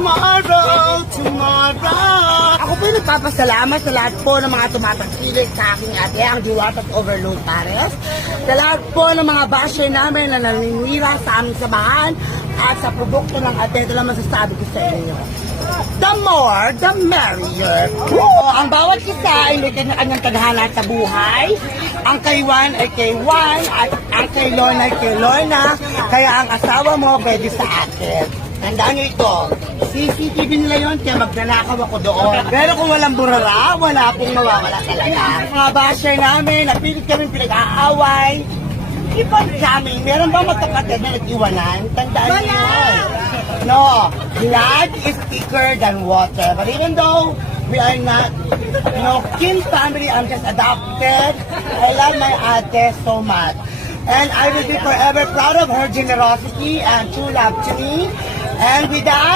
tomorrow. Ako po nagpapasalamat sa lahat po ng mga tumatangkilik sa aking ate, ang Diwata't Overload Pares. Sa lahat po ng mga basher namin na naninira sa aming samahan at sa produkto ng ate, ito lang masasabi ko sa inyo. The more, the merrier. Ang bawat isa ay may kanya-kanyang tadhana sa buhay. Ang kay Juan ay kay Juan at ang kay Lorna ay kay Lorna. Kaya ang asawa mo pwede sa akin. Tandaan nyo ito, CCTV nila yun, kaya magnanakaw ako doon. Pero kung walang burara, wala pong mawawala talaga. Mga basher namin, napilit kami pinag-aaway. Keep on jamming. Meron ba magkapatid na nag-iwanan? Tandaan nyo yun. No, blood is thicker than water. But even though we are not, kin family, I'm just adopted. I love my ate so much. And I will be forever proud of her generosity and true love to me. And with that,